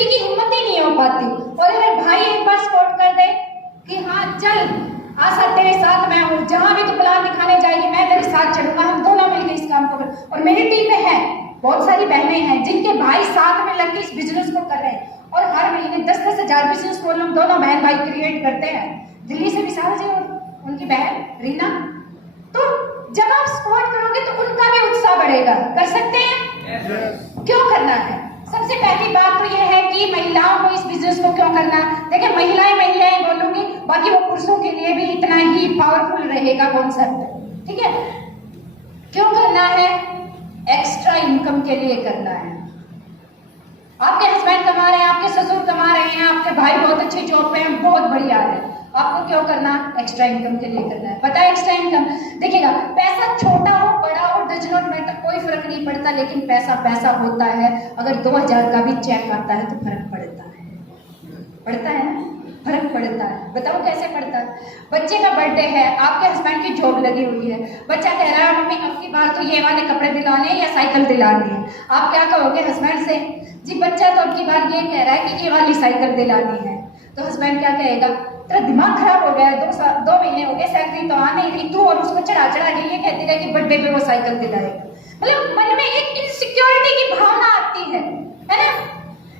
लड़की की हिम्मत ही नहीं हो पाती। और अगर भाई एक बार सपोर्ट कर दे कि हाँ चल आशा तेरे साथ मैं हूँ, जहां भी तू प्लान दिखाने जाएगी मैं तेरे साथ चलूंगा, हम दोनों मिलकर इस काम को करें। और मेरी टीम में है बहुत सारी बहनें हैं जिनके भाई साथ में लग के इस बिजनेस को कर रहे हैं और हर महीने 10-10 हजार बिजनेस को हम दोनों बहन भाई क्रिएट करते हैं। दिल्ली से विशाल जी और उनकी बहन रीना। तो जब आप सपोर्ट करोगे तो उनका भी उत्साह बढ़ेगा। कर सकते हैं? क्यों करना है? सबसे पहली बात तो यह है कि महिलाओं को इस बिजनेस को क्यों करना। देखिए महिलाएं बोलूंगी, बाकी वो पुरुषों के लिए भी इतना ही पावरफुल रहेगा कॉन्सेप्ट। ठीक है, क्यों करना है? एक्स्ट्रा इनकम के लिए करना है। आपके हस्बैंड कमा रहे हैं, आपके ससुर कमा रहे हैं, आपके भाई बहुत अच्छी जॉब पे हैं, बहुत बढ़िया है, आपको क्यों करना? एक्स्ट्रा इनकम के लिए करना है। पता है एक्स्ट्रा इनकम, देखिएगा पैसा छोटा हो बड़ा हो डज नॉट मैटर, कोई फर्क नहीं पड़ता, लेकिन पैसा पैसा होता है। अगर 2000 का भी चेक आता है तो फर्क पड़ता है, पड़ता है ना, फर्क पड़ता है। बताओ कैसे पड़ता है? बच्चे का बर्थडे है, आपके हस्बैंड की जॉब लगी हुई है, बच्चा कह रहा है मम्मी अब की बार तो ये वाले कपड़े दिलाने हैं या साइकिल दिलानी है। आप क्या कहोगे हस्बैंड से? जी बच्चा तो अब की बार ये कह रहा है कि ये वाली साइकिल दिलानी है। तो हस्बैंड क्या कहेगा? तेरा दिमाग खराब हो गया है, 2 महीने हो गए सैलरी तो आ नहीं रही, तू और उसको चढ़ा के ये कहती रहे कि बर्थडे पे वो साइकिल दिलाएगा। मतलब मन में एक इनसिक्योरिटी की भावना आती है ना।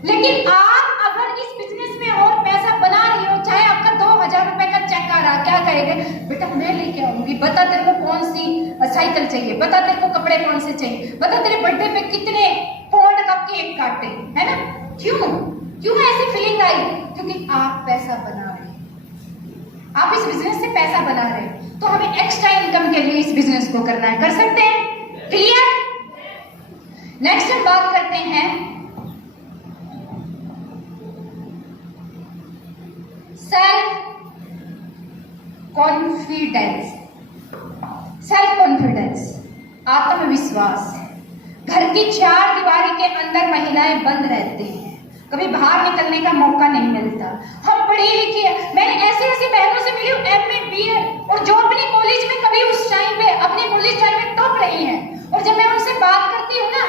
लेकिन आप अगर इस बिजनेस में और पैसा बना रही हो, चाहे आपका 2000 रुपए का चेक आ रहा, क्या कहेंगे? बेटा मैं लेके आऊंगी, बता तेरे को कौन सी साइकिल चाहिए, बता तेरे को कपड़े कौन से चाहिए, बता तेरे बर्थडे पे कितने पौंड का केक काटे, है ना। क्यों ऐसी फीलिंग आई? क्योंकि आप पैसा बना रहे हैं, आप इस बिजनेस से पैसा बना रहे हैं, तो हमें एक्स्ट्रा इनकम के लिए इस बिजनेस को करना है। कर सकते हैं? क्लियर? नेक्स्ट हम बात करते हैं सेल्फ कॉन्फिडेंस। सेल्फ कॉन्फिडेंस, आत्मविश्वास। घर की 4 दीवारी के अंदर महिलाएं बंद रहती हैं, कभी बाहर निकलने का मौका नहीं मिलता। हम पढ़ी लिखी है, मैंने ऐसी बहनों से मिली हूं MA BA और जो अपने कॉलेज में कभी उस टाइम पे अपने कॉलेज टाइम में टॉप रही हैं, और जब मैं उनसे बात करती हूँ ना,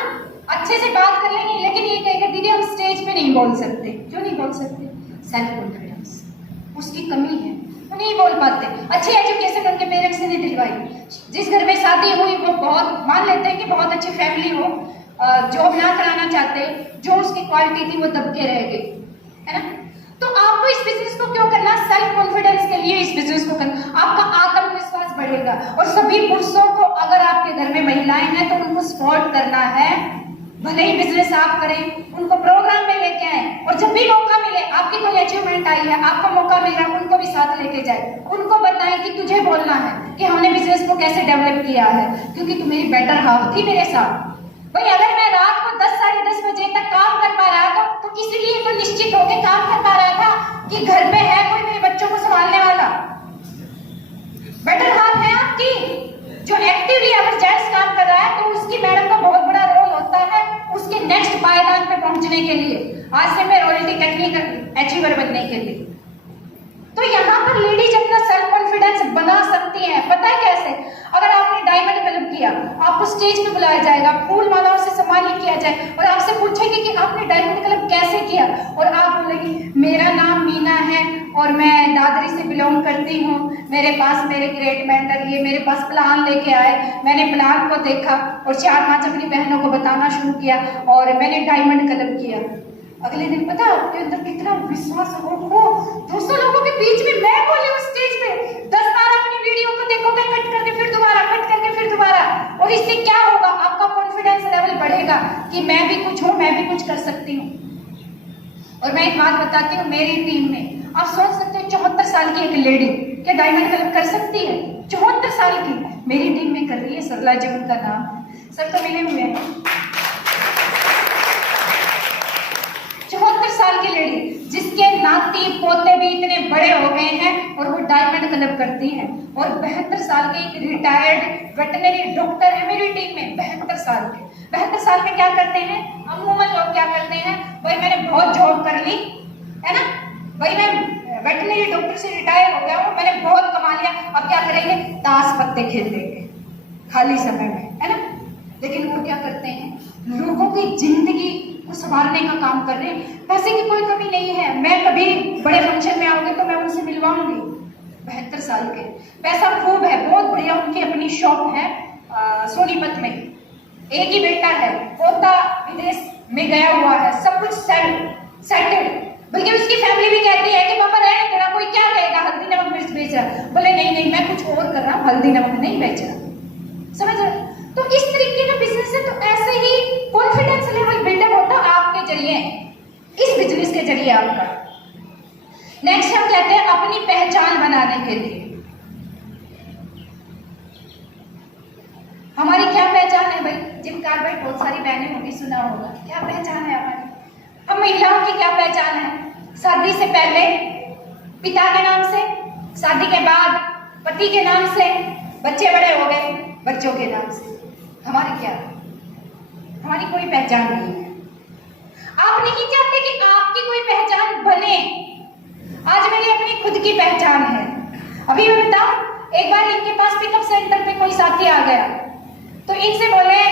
अच्छे से बात कर लेंगी, लेकिन ये कहेगा दीदी हम स्टेज पे नहीं बोल सकते। क्यों नहीं बोल सकते? सेल्फ कॉन्फिडेंस उसकी कमी है, वो नहीं बोल पाते। अच्छी एजुकेशन उनके पेरेंट्स ने नहीं दिलवाई, जिस घर में शादी हुई वो बहुत मान लेते हैं कि बहुत अच्छी फैमिली हो, जॉब ना कराना चाहते, जो उसकी क्वालिटी थी वो दबके रह गई, है ना। तो आपको इस बिजनेस को क्यों करना? सेल्फ कॉन्फिडेंस के लिए इस बिजनेस को करना, आपका आत्मविश्वास बढ़ेगा। और सभी पुरुषों को, अगर आपके घर में महिलाएं हैं तो उनको सपोर्ट करना है, भले ही बिजनेस आप करें, उनको प्रोग्राम में लेके आए, और जब भी मौका मिले, आपकी कोई अचीवमेंट आई है, आपको मौका मिल रहा है, उनको भी साथ लेके जाए, उनको बताएं कि तुझे बोलना है कि हमने बिजनेस को कैसे डेवलप किया है, क्योंकि तू मेरी बेटर हाफ थी मेरे साथ। भाई अगर मैं रात को 10 साढ़े 10 बजे तक काम कर पा रहा था तो इसलिए तो निश्चित होकर काम कर पा रहा था कि घर पे है कोई मेरे बच्चों को संभालने वाला। बेटर हाफ है आपकी, जो एक्टिवली अगर जेंट्स काम कर रहा है तो उसकी मैडम का बहुत बड़ा रोल होता है उसके नेक्स्ट पायदान पे पहुंचने के लिए, आज से मैं रॉयल्टी टेक्निकल अचीवर बनने के लिए। तो यहाँ पर लेडीज अपना सेल्फ कॉन्फिडेंस बना सकती हैं। पता है कैसे? अगर आपने डायमंड क्लब किया, आपको स्टेज पे बुलाया जाएगा, फूल मालाओं से सम्मानित किया जाए, और आपसे पूछेंगे कि आपने डायमंड क्लब कैसे किया, और आप बोलेंगे मेरा नाम मीना है और मैं दादरी से बिलोंग करती हूँ, मेरे पास मेरे ग्रेट मेंटर ये मेरे पास प्लान लेके आए, मैंने प्लान को देखा और 4-5 अपनी बहनों को बताना शुरू किया और मैंने डायमंड क्लब किया। अगले दिन पता है आपके अंदर कितना विश्वास हो, 200 लोगों के बीच में मैं बोली उस स्टेज पे, 10 बार अपनी वीडियो को देखोगे, कट करके फिर दोबारा, कट करके फिर दोबारा, और इससे क्या होगा? आपका कॉन्फिडेंस लेवल बढ़ेगा कि मैं भी कुछ हूँ, मैं भी कुछ कर सकती हूँ। और मैं एक बात बताती हूँ, मेरी टीम में आप सोच सकते हो 74 साल की एक लेडी क्या डायमंड क्लब कर सकती है? 74 साल की मेरी टीम में कर रही है, सरला जी उनका नाम है, सर तो मिले हुए हैं। 74 साल की लेडी जिसके नाती पोते भी इतने बड़े हो गए हैं और वो डायमंड क्लब करती हैं। और 72 साल के एक रिटायर्ड वेटनरी डॉक्टर है मेरी टीम में, 72 साल के। 72 साल में क्या करते हैं? अमूमन लोग क्या करते हैं? भाई मैंने बहुत जॉब कर ली है ना, भाई मैं वेटनरी डॉक्टर से रिटायर हो गया हूँ, मैंने बहुत कमा लिया, अब क्या करेंगे? ताश पत्ते खेल लेंगे खाली समय में, है ना। लेकिन वो क्या करते हैं? लोगों की जिंदगी को संभालने का काम कर रहे हैं। पैसे की कोई कमी नहीं है, मैं कभी बड़े फंक्शन में आऊंगी तो मैं उनसे मिलवाऊंगी। 72 साल के, पैसा खूब है, बहुत बढ़िया। उनकी अपनी शॉप है सोनीपत में, एक ही बेटा है, पोता विदेश में गया हुआ है, सब कुछ सेटल्ड। बल्कि उसकी फैमिली भी कहती है कि पापा रहने देना, कोई क्या कहेगा, हल्दी नमक मिर्च बेच रहा। बोले नहीं नहीं, मैं कुछ और कर रहा हूँ, हल्दी नमक नहीं बेच रहा। समझ रहे? तो इस तरीके का बिजनेस है। तो ऐसे ही कॉन्फिडेंस लेवल बिल्डअप होता है आपके जरिए, इस बिजनेस के जरिए आपका। नेक्स्ट हम कहते हैं अपनी पहचान बनाने के लिए। हमारी क्या पहचान है भाई? जिम कार्बेट बहुत सारी बहनें होगी, सुना होगा। क्या पहचान है हमारी? हम महिलाओं की क्या पहचान है? शादी से पहले पिता के नाम से, शादी के बाद पति के नाम से, बच्चे बड़े हो गए बच्चों के नाम से। हमारी क्या? हमारी कोई पहचान नहीं है। आप नहीं चाहते कि आपकी कोई पहचान बने। आज मेरी अपनी खुद की पहचान है। अभी मैं बताऊं, एक बार इनके पास पिकअप सेंटर पे कोई साथी आ गया तो इनसे बोले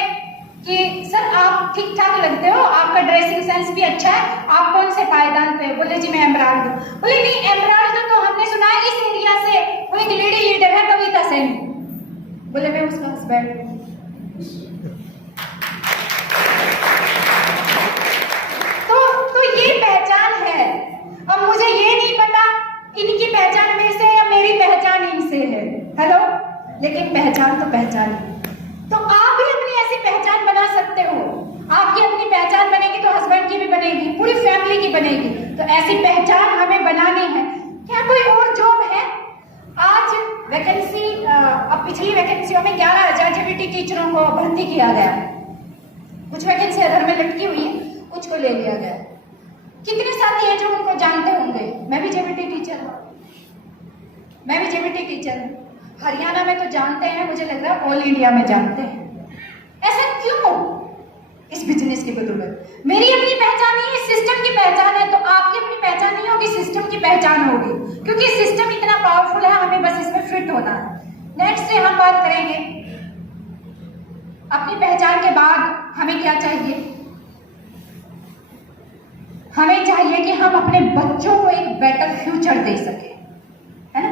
कि सर आप ठीक ठाक लगते हो, आपका ड्रेसिंग सेंस भी अच्छा है, आप कौन से पायदान पे? बोले जी मैं एमराल्ड हूँ। बोले नहीं, एमराल्ड तो हमने सुना है इस एरिया से वो एक लेडी लीडर है कविता सेन। बोले मैं उसका हस्बैंड हूँ। तो ये पहचान है। अब मुझे ये नहीं पता इनकी पहचान मेरे से या मेरी पहचान इनसे है। हेलो, लेकिन पहचान तो पहचान है। तो आप भी अपनी ऐसी पहचान बना सकते हो। आपकी अपनी पहचान बनेगी तो हस्बैंड की भी बनेगी, पूरी फैमिली की बनेगी। तो ऐसी पहचान हमें बनानी है। क्या कोई और जॉब है? आज वैकेंसी, अब पिछली वैकेंसियों में 11,000 जेबीटी टीचरों को भर्ती किया गया है। कुछ वैकेंसी घर में लटकी हुई है, कुछ को ले लिया गया। कितने साथी हैं जो उनको जानते होंगे? मैं भी जेबीटी टीचर हूँ, मैं भी जेबीटी टीचर हूँ। हरियाणा में तो जानते हैं, मुझे लग रहा है ऑल इंडिया में जानते हैं। ऐसा क्यों? इस बिजनेस की बदौलत। मेरी अपनी पहचान नहीं है, सिस्टम की पहचान है। तो आपकी अपनी पहचान नहीं होगी, सिस्टम की पहचान होगी, क्योंकि सिस्टम इतना पावरफुल है, हमें बस इसमें फिट होना है। नेक्स्ट से हम बात करेंगे अपनी पहचान के बाद हमें क्या चाहिए। हमें चाहिए कि हम अपने बच्चों को एक बेटर फ्यूचर दे सके, है ना?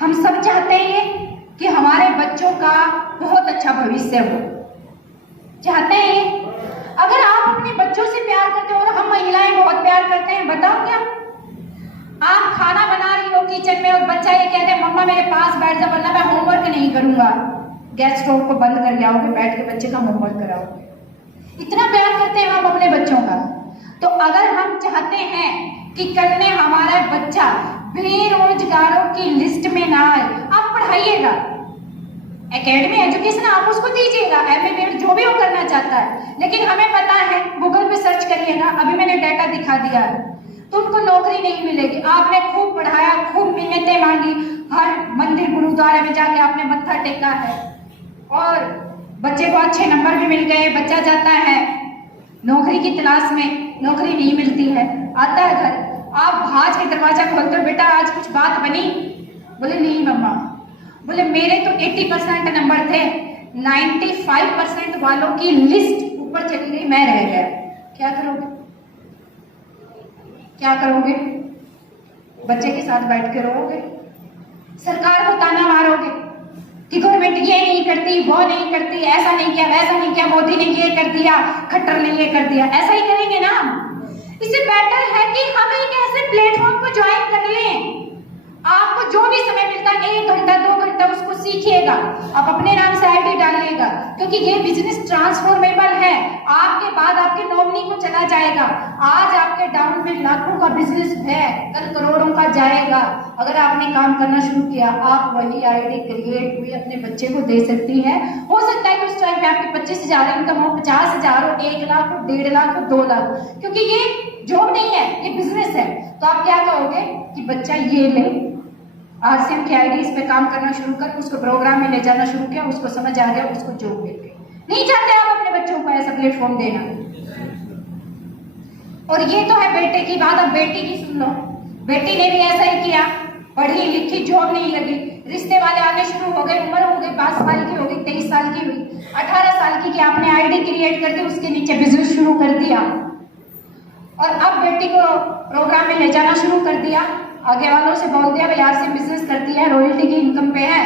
हम सब चाहते हैं कि हमारे बच्चों का बहुत अच्छा भविष्य हो, चाहते हैं। अगर आप अपने बच्चों से प्यार करते हो, और हम महिलाएं बहुत प्यार करते हैं, बताओ क्या? आप खाना बना रही हो किचन में और बच्चा ये कहते हैं मम्मा मेरे पास बैठ जा वरना मैं होमवर्क नहीं करूंगा, गैस स्टोव को बंद कर आओगे, बैठ के बच्चे का होमवर्क कराओगे। इतना प्यार करते हैं हम अपने बच्चों का। तो अगर हम चाहते हैं कि कल में हमारा बच्चा बेरोजगारों की लिस्ट में ना आए, आप पढ़ाइएगा, एकेडमी एजुकेशन आप उसको दीजिएगा, एमए बीएड जो भी वो करना चाहता है। लेकिन हमें पता है, गूगल पे सर्च करिएगा, अभी मैंने डाटा दिखा दिया है, तो उनको नौकरी नहीं मिलेगी। आपने खूब पढ़ाया, खूब मिन्नतें मांगी, हर मंदिर गुरुद्वारे में जाके आपने मत्था टेका है, और बच्चे को अच्छे नंबर भी मिल गए, बच्चा जाता है नौकरी की तलाश में, नौकरी नहीं मिलती है, आता है घर, आप भाज के दरवाजा खोलते हो, बेटा आज कुछ बात बनी? बोले नहीं मम्मा। बोले मेरे तो 80% नंबर थे, 95% वालों की लिस्ट ऊपर चली गई, मैं रह गया। क्या करोगे? क्या करोगे? बच्चे के साथ बैठ के रोओगे, सरकार को ताना मारोगे कि गवर्नमेंट ये नहीं करती, वो नहीं करती, ऐसा नहीं किया, वैसा नहीं किया, मोदी ने ये कर दिया, खट्टर ने ये कर दिया। ऐसा ही करेंगे ना? इससे बेटर है कि हम एक ऐसे प्लेटफॉर्म को ज्वाइन कर लें। आपको जो भी समय मिलता है, 1 घंटा 2 घंटा उसको सीखिएगा, आप अपने नाम से आईडी डालिएगा, क्योंकि ये बिजनेस ट्रांसफॉर्मेबल है। आपके बाद आपके नॉमिनी को चला जाएगा। आज आपके डाउन में लाखों का बिजनेस है, कल करोड़ों का जाएगा। अगर आपने काम करना शुरू किया, आप वही आईडी क्रिएट हुई अपने बच्चे को दे सकती है। हो सकता है कि उस टाइम पे आपकी 25,000 इनकम हो, 50,000 हो, 1 लाख हो, 1.5 लाख हो, 2 लाख, क्योंकि ये जॉब नहीं है, ये बिजनेस है। तो आप क्या कहोगे कि बच्चा ये ले, आरसीएम की आईडी इस पे काम करना शुरू कर, उसको प्रोग्राम में ले जाना शुरू किया, उसको समझ आ गया, उसको जॉब मिल गई। नहीं चाहते आप अपने बच्चों को ऐसा प्लेटफॉर्म देना। और ये तो है बेटे की बात, अब बेटी की सुन लो। बेटी ने भी ऐसा ही किया, पढ़ी लिखी, जॉब नहीं लगी, रिश्ते वाले आने शुरू हो गए, उम्र हो गई, 22 साल की हो गई, 23 साल की हुई, 18 साल की आपने आईडी क्रिएट कर दी, उसके नीचे बिजनेस शुरू कर दिया। और अब बेटी को प्रोग्राम में ले जाना शुरू कर दिया। आगे वालों से बोल दिया भाई आरसीएम बिजनेस करती है, रॉयल्टी की इनकम पे है।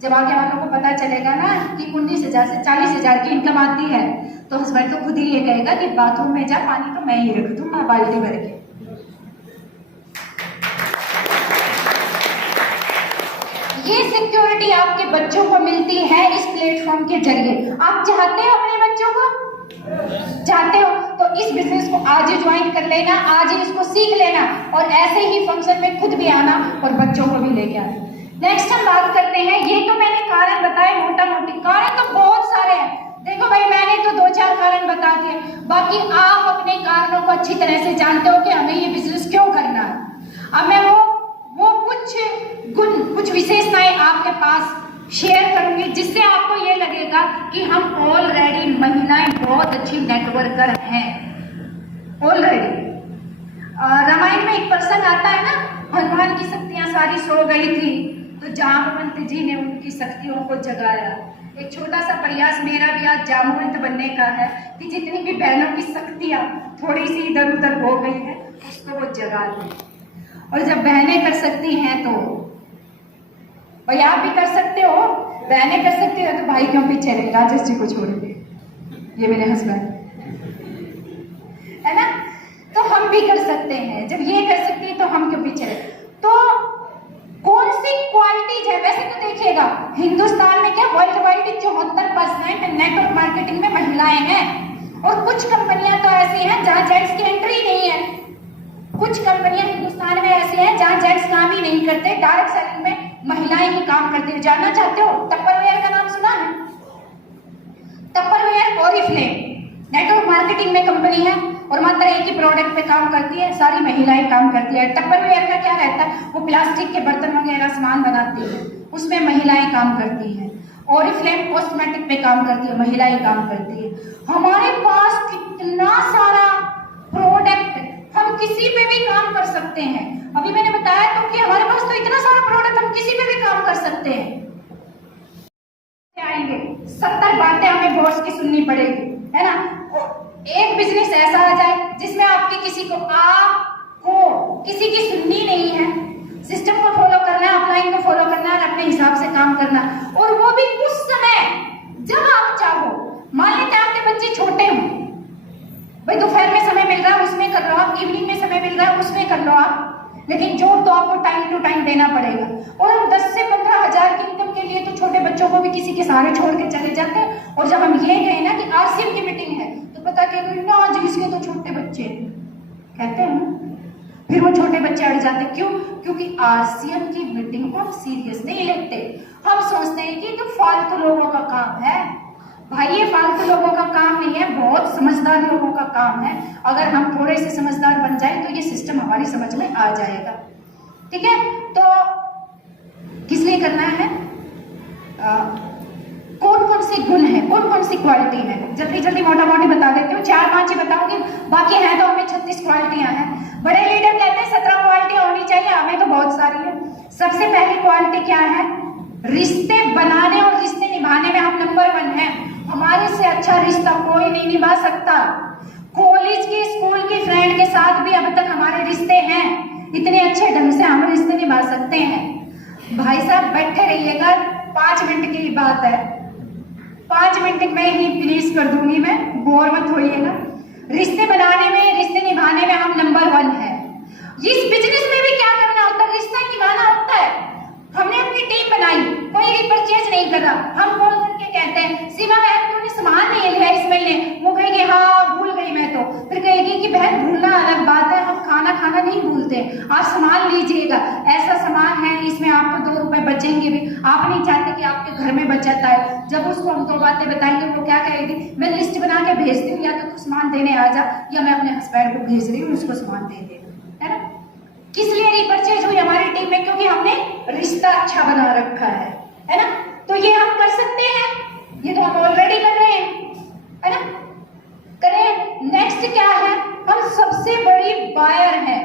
जब आगे वालों को पता चलेगा ना कि 19,000 से 40,000 की इनकम आती है तो हस्बैंड तो खुद ही ये कहेगा कि बाथरूम में जा, पानी तो मैं ही रख दूंगा बाल्टी भर के। ये सिक्योरिटी आपके बच्चों को मिलती है इस प्लेटफॉर्म के जरिए। आप चाहते हो अपने बच्चों को, चाहते हो तो इस बिजनेस को आज ही ज्वाइन कर लेना, आज ही इसको सीख लेना और ऐसे ही फंक्शन में खुद भी आना और बच्चों को भी लेके आना। नेक्स्ट हम बात करते हैं, ये तो मैंने कारण बताए मोटा मोटी, कारण तो बहुत सारे हैं। देखो भाई मैंने तो 2-4 कारण बता दिए, बाकी आप अपने कारणों को अच्छी तरह से जानते हो कि हमें ये बिजनेस क्यों करना है। अब मैं वो कुछ गुण, कुछ विशेषताएं आपके पास शेयर करूंगी जिससे आपको ये लगेगा कि हम ऑलरेडी महिलाएं बहुत अच्छी नेटवर्कर हैं ऑलरेडी। रामायण में एक पर्सन आता है ना, भगवान की शक्तियां सारी सो गई थी तो जामवंत जी ने उनकी शक्तियों को जगाया। एक छोटा सा प्रयास मेरा भी आज जामवंत बनने का है कि जितनी भी बहनों की शक्तियां थोड़ी सी इधर उधर हो गई है उसको वो जगा दें। और जब बहनें कर सकती हैं तो भाई आप भी कर सकते हो, बहनें कर सकती हो तो भाई क्यों पीछे रहे, राजेश जी को छोड़ के, ये मेरे हस्बैंड है ना, तो हम भी कर सकते हैं। जब ये कर सकती है तो हम क्यों पीछे रहे। तो कौन सी क्वालिटीज है, वैसे तो देखिएगा हिंदुस्तान में क्या वर्ल्ड वाइड 74% नेटवर्क मार्केटिंग में महिलाएं हैं और कुछ कंपनियां तो ऐसी हैं जहां जेंट्स की एंट्री नहीं है। कुछ कंपनियां हिंदुस्तान में ऐसी हैं जहां जेंट्स काम ही नहीं करते, डायरेक्ट सेलिंग में महिलाएं ही काम करती है। जानना चाहते हो टप्परवेयर का नाम सुना है? टप्परवेयर ओरिफ्लेम नेटवर्क मार्केटिंग में कंपनी है और मात्र एक ही प्रोडक्ट पे काम करती है, सारी महिलाएं काम करती है। टप्परवेयर का क्या रहता है, वो प्लास्टिक के बर्तन वगैरह सामान बनाती है, उसमें महिलाएं काम करती हैं। ओरिफ्लेम कॉस्मेटिक पे काम करती है, महिलाएं काम करती है। हमारे पास कितना सारा प्रोडक्ट, हम किसी पे भी काम कर सकते हैं। अभी मैंने बताया तो कि हमारे पास तो इतना सारा प्रोडक्ट, हम किसी पे भी काम कर सकते हैं। आएंगे 70 बातें हमें बॉस की सुननी पड़ेगी, है ना। एक बिजनेस ऐसा आ जाए जिसमें आपकी किसी की सुननी नहीं है, सिस्टम को फॉलो करना है, अपलाइन को फॉलो करना है, अपने हिसाब से काम करना, और वो भी उस समय जब आप चाहो। मान लेते हैं आपके बच्चे छोटे हों, भाई दोपहर में समय मिल रहा है उसमें कर लो आप, इवनिंग में समय मिल रहा है उसमें कर लो आप, लेकिन जोर तो आपको टाइम टू टाइम देना पड़ेगा। और हम 10 से 15 हजार की इनकम के लिए तो छोटे बच्चों को भी किसी के सहारे छोड़ के चले जाते हैं। और जब हम ये कहें ना कि आरसीएम की मीटिंग है तो पता क्या ना जी इसके तो छोटे बच्चे कहते हैं, फिर वो छोटे बच्चे अड़ जाते। क्यों? क्योंकि आरसीएम की मीटिंग को हम सीरियस नहीं लेते। हम सोचते हैं कि तो फालतू लोगों का काम है। भाई ये फालतू लोगों का काम नहीं है, बहुत समझदार लोगों का काम है। अगर हम थोड़े से समझदार बन जाए तो ये सिस्टम हमारी समझ में आ जाएगा। ठीक है, तो किस लिए करना है, कौन कौन से गुण है, कौन कौन सी क्वालिटी है, जल्दी जल्दी मोटा मोटी बता देती हूँ। 4-5 ही बताऊंगी, बाकी है तो हमें 36 क्वालिटियां हैं। बड़े लीडर कहते हैं 17 क्वालिटियां होनी चाहिए, हमें तो बहुत सारी है। सबसे पहली क्वालिटी क्या है, रिश्ते बनाने और रिश्ते निभाने में हम नंबर 1 हैं। हमारे से अच्छा रिश्ता कोई नहीं निभा सकता। कॉलेज की, स्कूल की फ्रेंड के साथ भी अब तक हमारे रिश्ते हैं, इतने अच्छे ढंग से हम रिश्ते निभा सकते हैं। भाई साहब बैठे रहिएगा, 5 मिनट की बात है, 5 मिनट में ही प्लीज कर दूंगी मैं, बोर मत होइएगा। रिश्ते बनाने में, रिश्ते निभाने में हम नंबर 1 है। इस बिजनेस में भी क्या करना होता है, रिश्ता निभाना होता है। हमने अपनी टीम बनाई, कोई रिपर्चेज नहीं कर रहा, हम कॉल करके कहते हैं सीमा बहन तूने सामान नहीं लिया इस महीने, वो कहेगी हाँ भूल गई मैं तो, फिर कहेगी कि बहन भूलना अलग बात है, हम खाना खाना नहीं भूलते, आप सामान लीजिएगा, ऐसा सामान है इसमें आपको 2 रुपए बचेंगे भी। आप नहीं चाहते कि आपके घर में बचत आए। जब उसको हम 2 बातें बताएंगे वो क्या कहेगी, मैं लिस्ट बना के भेजती हूँ, या तो तू सामान देने आ जा या मैं अपने हस्बैंड को भेज रही हूँ उसको सामान दे दे, है ना। किस लिए रिपर्चेज हुई हमारी टीम में, क्योंकि हमने रिश्ता अच्छा बना रखा है ना। तो ये हम कर सकते हैं, ये तो हम ऑलरेडी कर रहे हैं, है ना, करें। नेक्स्ट क्या है, हम सबसे बड़ी बायर हैं।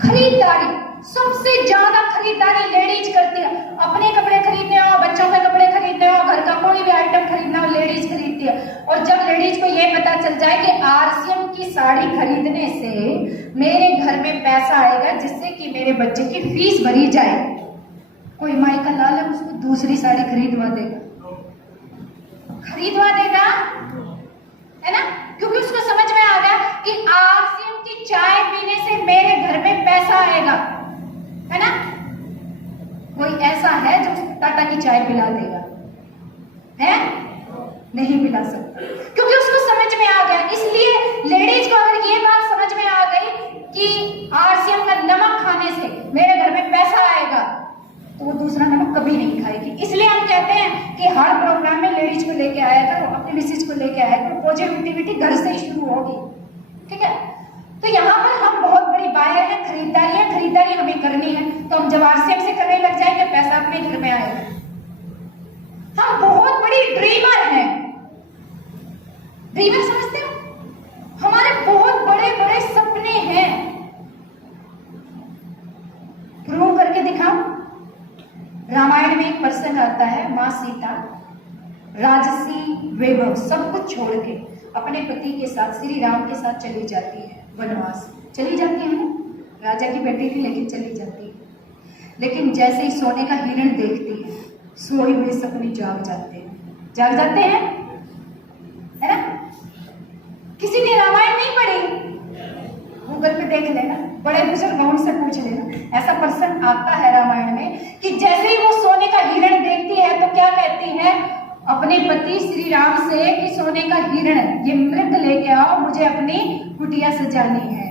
खरीदारी, सबसे ज्यादा खरीदारी लेडीज करती है। अपने कपड़े खरीदने हो, बच्चों के कपड़े खरीदने हो, घर का कोई भी आइटम खरीदना हो, लेडीज खरीदती है। और जब लेडीज को ये पता चल जाए कि आरसीएम की साड़ी खरीदने से मेरे घर में पैसा आएगा जिससे कि मेरे बच्चे की फीस भरी जाए। कोई माई का लाल है उसको दूसरी साड़ी खरीदवा देगा, है ना, क्योंकि उसको समझ में आ गया कि आरसीएम की चाय पीने से मेरे घर में पैसा आएगा, है ना। कोई ऐसा है जो टाटा की चाय पिला देगा? है? नहीं पिला सकता, क्योंकि उसको समझ में आ गया। इसलिए लेडीज को अगर ये बात समझ में आ गई कि आरसीएम का नमक खाने से मेरे घर में पैसा आएगा, तो वो दूसरा नमक कभी नहीं खाएगी। इसलिए हम कहते हैं कि हर प्रोग्राम में लेडीज को लेके आया करो, अपनी मिसेज को लेके आया करो, पॉजिटिविटी घर से ही शुरू होगी, ठीक है। तो यहाँ पर हम बहुत बड़ी बायर है, खरीदारी हमें करनी है। तो हम जब आरसीएम से करने लग जाएंगे, पैसा अपने घर में आएगा। हम बहुत बड़ी ड्रीमर हैं। ड्रीमर समझते हो? हमारे बहुत बड़े बड़े सपने हैं। प्रूव करके दिखाओ। रामायण में एक पर्सन आता है, माँ सीता राजसी वैभव सब कुछ छोड़ के अपने पति के साथ, श्री राम के साथ चली जाती है वनवास। चली जाती है ना, राजा की बेटी थी लेकिन चली जाती है। लेकिन जैसे ही सोने का हिरण देखती है, सोए हुए सपने जाग जाते हैं, है ना। किसी ने रामायण नहीं पढ़ी? गूगल पे देख लेना, बड़े बुजुर्ग से पूछ लेना। ऐसा पर्सन आता है रामायण में कि जैसे ही वो सोने का हिरण देखती है तो क्या कहती है अपने पति श्री राम से कि सोने का हिरण ये मृग लेके आओ, मुझे अपनी कुटिया सजानी है।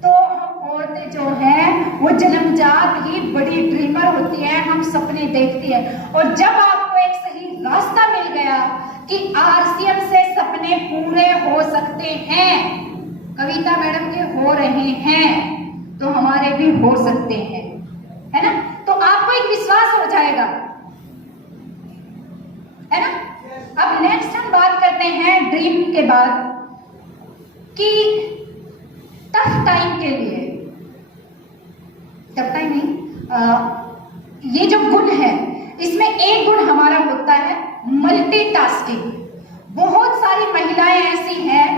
तो हम औरतें जो हैं वो जन्मजात ही बड़ी ड्रीमर होती हैं, हम सपने देखती हैं। और जब आपको एक सही रास्ता मिल गया कि आरसीएम से सपने पूरे हो सकते हैं, कविता मैडम के हो रहे हैं, तो हमारे भी हो सकते हैं, है ना। तो आपको एक विश्वास हो जाएगा, है ना। अब नेक्स्ट हम बात करते हैं ड्रीम के बाद कि टफ टाइम के लिए, टफ टाइम नहीं, ये जो गुण है इसमें एक गुण हमारा होता है मल्टीटास्किंग। बहुत सारी महिलाएं ऐसी हैं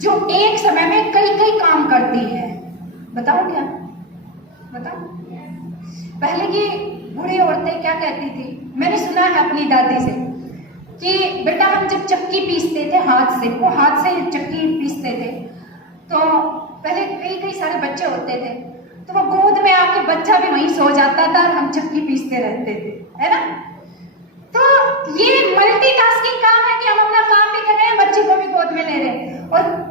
जो एक समय में कई कई काम करती हैं। बताओ क्या? बताओ। पहले की बूढ़ी औरतें क्या कहती थी, मैंने सुना है अपनी दादी से कि बेटा हम जब चक्की पीसते थे हाथ से, वो हाथ से चक्की पीसते थे, तो पहले कई कई सारे बच्चे होते थे, तो वो गोद में आके बच्चा भी वहीं सो जाता था और हम चक्की पीसते रहते थे, है ना। तो ये मल्टीटास्किंग काम है कि हम अपना काम भी कर रहे हैं, बच्चे को भी गोद में ले रहे हैं। और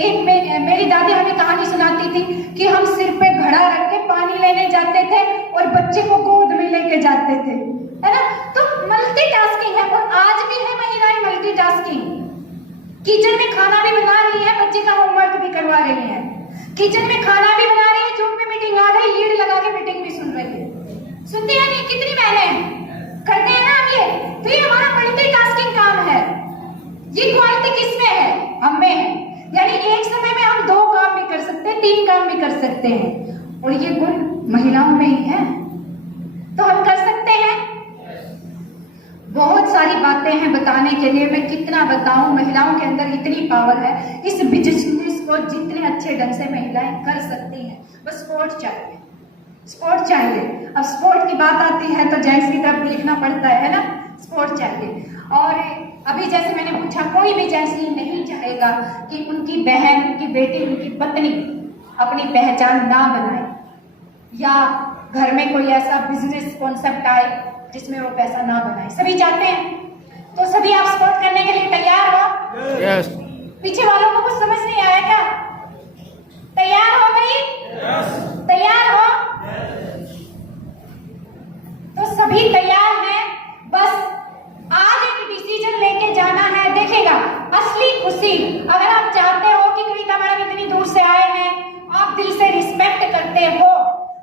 एक मेरी दादी हमें कहानी सुनाती थी कि हम सिर पे घड़ा रख के पानी लेने जाते थे और बच्चे को गोद में लेके जाते थे, है ना। तो मल्टीटास्किंग है, और आज भी है महिलाएं मल्टीटास्किंग। किचन में खाना भी बना रही है, बच्चे का होमवर्क भी करवा रही है, किचन में खाना भी बना रही है, जूम में मीटिंग आ रही है, लीड लगा के मीटिंग भी सुन रही है। सुनते हैं नहीं? कितनी बहनें करते हैं ना हम ये। तो ये हमारा मल्टीटास्किंग काम है। ये क्वालिटी किसमें है? हम में है। यानी एक समय में हम 2 काम भी कर सकते हैं, 3 काम भी कर सकते हैं, और ये गुण महिलाओं में ही है। तो हम कर सकते हैं। बहुत सारी बातें हैं बताने के लिए, मैं कितना बताऊं। महिलाओं के अंदर इतनी पावर है, इस बिजनेस को जितने अच्छे ढंग से महिलाएं कर सकती हैं, बस सपोर्ट चाहिए, सपोर्ट चाहिए। अब सपोर्ट की बात आती है तो जेंट्स की तरफ देखना पड़ता है ना, सपोर्ट चाहिए। और अभी जैसे मैंने पूछा, कोई भी जेंट्स ये नहीं चाहेगा कि उनकी बहन, उनकी बेटी, उनकी पत्नी अपनी पहचान ना बनाए, या घर में कोई ऐसा बिजनेस कॉन्सेप्ट आए जिसमें वो पैसा ना बनाए। सभी चाहते हैं। तो सभी आप सपोर्ट करने के लिए तैयार हो? Yes. पीछे वालों को कुछ समझ नहीं आया क्या? तैयार हो गई? Yes. तैयार हो? तो सभी तैयार हैं। बस आज एक डिसीजन लेके जाना है। देखिएगा, असली खुशी, अगर आप चाहते हो कि कविता मैडम इतनी दूर से आए हैं, आप दिल से रिस्पेक्ट करते हो,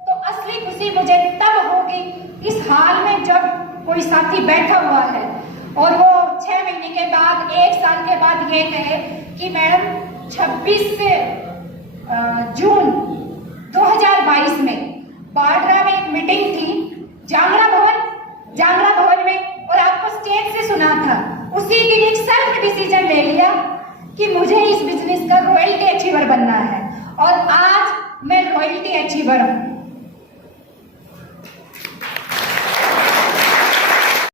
तो असली खुशी मुझे तब होगी इस हाल में जब कोई साथी बैठा हुआ है और वो 6 महीने के बाद, 1 साल के बाद ये कहे कि मैडम 26 जून 2022 में बाड्रा में एक मीटिंग थी, जांगड़ा भवन में, और आपको स्टेज से सुना था। उसी दिन एक सेल्फ डिसीजन ले लिया कि मुझे इस बिजनेस का रॉयल्टी बनना है। और आज मैं रॉयल्टी अचीवर हूँ।